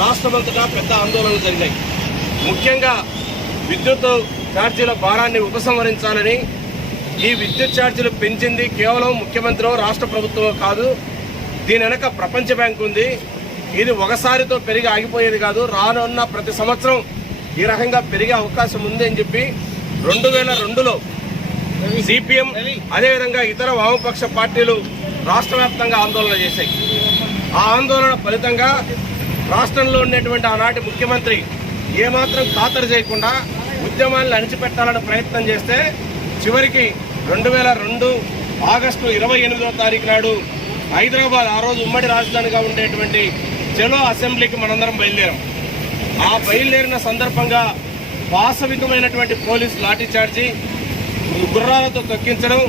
రాష్ట్రమంతటా పెద్ద ఆందోళనలు జరిగాయి. ముఖ్యంగా విద్యుత్ ఛార్జీల భారాన్ని ఉపసంహరించాలని ఈ విద్యుత్ ఛార్జీలు పెంచింది కేవలం ముఖ్యమంత్రి రాష్ట్ర ప్రభుత్వం కాదు దీని వెనక ప్రపంచ బ్యాంక్ ఉంది. ఇది ఒకసారితో పెరిగి ఆగిపోయేది కాదు రానున్న ప్రతి సంవత్సరం ఈ రకంగా పెరిగే అవకాశం ఉంది అని చెప్పి రెండు వేల రెండులో సిపిఎం అదేవిధంగా ఇతర వామపక్ష పార్టీలు రాష్ట్ర ఆందోళన చేశాయి. ఆ ఆందోళన ఫలితంగా రాష్ట్రంలో ఉన్నటువంటి ఆనాటి ముఖ్యమంత్రి ఏమాత్రం ఖాతరు చేయకుండా ఉద్యమాలను అణిచిపెట్టాలని ప్రయత్నం చేస్తే చివరికి రెండు వేల రెండు ఆగస్టు ఇరవై ఎనిమిదవ తారీఖు నాడు హైదరాబాద్ ఆ రోజు ఉమ్మడి రాజధానిగా ఉండేటువంటి జలో అసెంబ్లీకి మనందరం బయలుదేరాం. ఆ బయలుదేరిన సందర్భంగా వాస్తవికమైనటువంటి పోలీస్ లాఠీచార్జీ గుర్రాలతో తొక్కించడం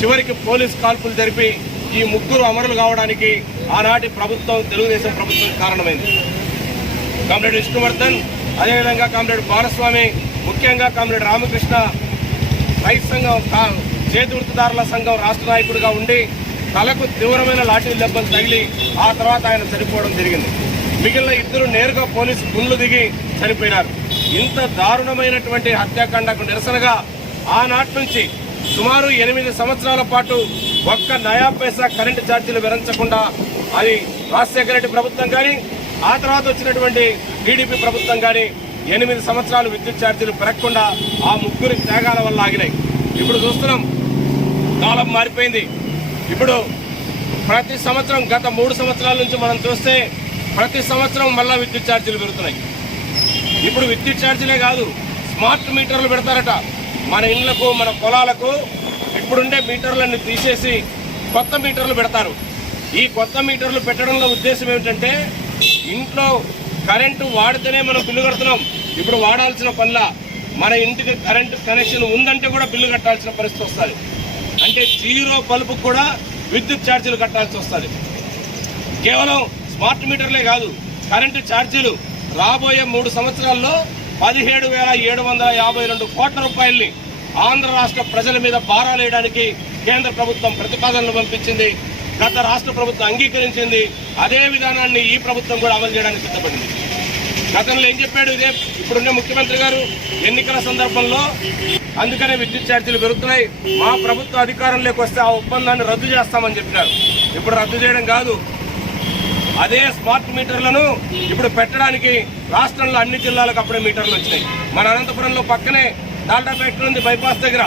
చివరికి పోలీస్ కాల్పులు జరిపి ఈ ముగ్గురు అమరులు కావడానికి ఆనాటి ప్రభుత్వం తెలుగుదేశం ప్రభుత్వం కారణమైంది. కామ్రేడ్ విష్ణువర్ధన్ అదేవిధంగా కామ్రేడ్ బాలస్వామి ముఖ్యంగా కామ్రేడ్ రామకృష్ణ రైతు సంఘం చేతివృత్తిదారుల సంఘం రాష్ట్ర నాయకుడిగా ఉండి తలకు తీవ్రమైన లాఠీ దెబ్బలు తగిలి ఆ తర్వాత ఆయన చనిపోవడం జరిగింది. మిగిలిన ఇద్దరు నేరుగా పోలీసు గుండ్లు దిగి చనిపోయినారు. ఇంత దారుణమైనటువంటి హత్యాకాండకు నిరసనగా ఆనాటి నుంచి సుమారు ఎనిమిది సంవత్సరాల పాటు ఒక్క నయా పైసా కరెంటు ఛార్జీలు విధించకుండా అది రాజశేఖర రెడ్డి ప్రభుత్వం కానీ ఆ తర్వాత వచ్చినటువంటి టీడీపీ ప్రభుత్వం కానీ ఎనిమిది సంవత్సరాలు విద్యుత్ ఛార్జీలు పెరగకుండా ఆ ముగ్గురి త్యాగాల వల్ల ఆగినాయి. ఇప్పుడు చూస్తున్నాం కాలం మారిపోయింది. ఇప్పుడు ప్రతి సంవత్సరం గత మూడు సంవత్సరాల నుంచి మనం చూస్తే ప్రతి సంవత్సరం మళ్ళా విద్యుత్ ఛార్జీలు పెరుగుతున్నాయి. ఇప్పుడు విద్యుత్ ఛార్జీలే కాదు స్మార్ట్ మీటర్లు పెడతారట. మన ఇళ్ళకు మన పొలాలకు ఇప్పుడుండే మీటర్లన్నీ తీసేసి కొత్త మీటర్లు పెడతారు. ఈ కొత్త మీటర్లు పెట్టడంలో ఉద్దేశం ఏమిటంటే ఇంట్లో కరెంటు వాడితేనే మనం బిల్లు కడుతున్నాం. ఇప్పుడు వాడాల్సిన పనిలా మన ఇంటికి కరెంటు కనెక్షన్ ఉందంటే కూడా బిల్లు కట్టాల్సిన పరిస్థితి వస్తుంది. అంటే జీరో బల్బు కూడా విద్యుత్ ఛార్జీలు కట్టాల్సి వస్తుంది. కేవలం స్మార్ట్ మీటర్లే కాదు కరెంటు ఛార్జీలు రాబోయే మూడు సంవత్సరాల్లో పదిహేడు వేల ఏడు వందల యాభై రెండు కోట్ల రూపాయల్ని ఆంధ్ర రాష్ట్ర ప్రజల మీద భారాలేయడానికి కేంద్ర ప్రభుత్వం ప్రతిపాదనలు పంపించింది గత రాష్ట్ర ప్రభుత్వం అంగీకరించింది అదే విధానాన్ని ఈ ప్రభుత్వం కూడా అమలు చేయడానికి సిద్ధపడింది. గతంలో ఏం చెప్పాడు ఇదే? ఇప్పుడున్న ముఖ్యమంత్రి గారు ఎన్నికల సందర్భంలో అందుకనే విద్యుత్ ఛార్జీలు పెరుగుతున్నాయి మా ప్రభుత్వ అధికారంలోకి వస్తే ఆ ఒప్పందాన్ని రద్దు చేస్తామని చెప్పినారు. ఇప్పుడు రద్దు చేయడం కాదు. అదే స్మార్ట్ మీటర్లను ఇప్పుడు పెట్టడానికి రాష్ట్రంలో అన్ని జిల్లాలకు అప్పుడే మీటర్లు వచ్చినాయి. మన అనంతపురంలో పక్కనే డాల్డా ఫ్యాక్టరీ ఉంది బైపాస్ దగ్గర.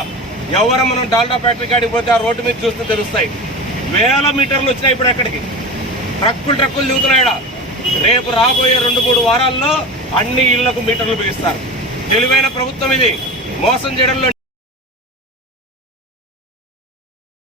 ఎవరు మనం డాల్డా ఫ్యాక్టరీ కాడికి పోతే ఆ రోడ్డు మీద చూస్తే తెలుస్తాయి. వేల మీటర్లు వచ్చినాయి ఇప్పుడు ఎక్కడికి? ట్రక్కులు ట్రక్కులు దిగుతున్నాయి రేపు రాబోయే రెండు మూడు వారాల్లో అన్ని ఇళ్ళకు మీటర్లు బిగిస్తారు. తెలివైన ప్రభుత్వం ఇది. మోసం చేయడంలో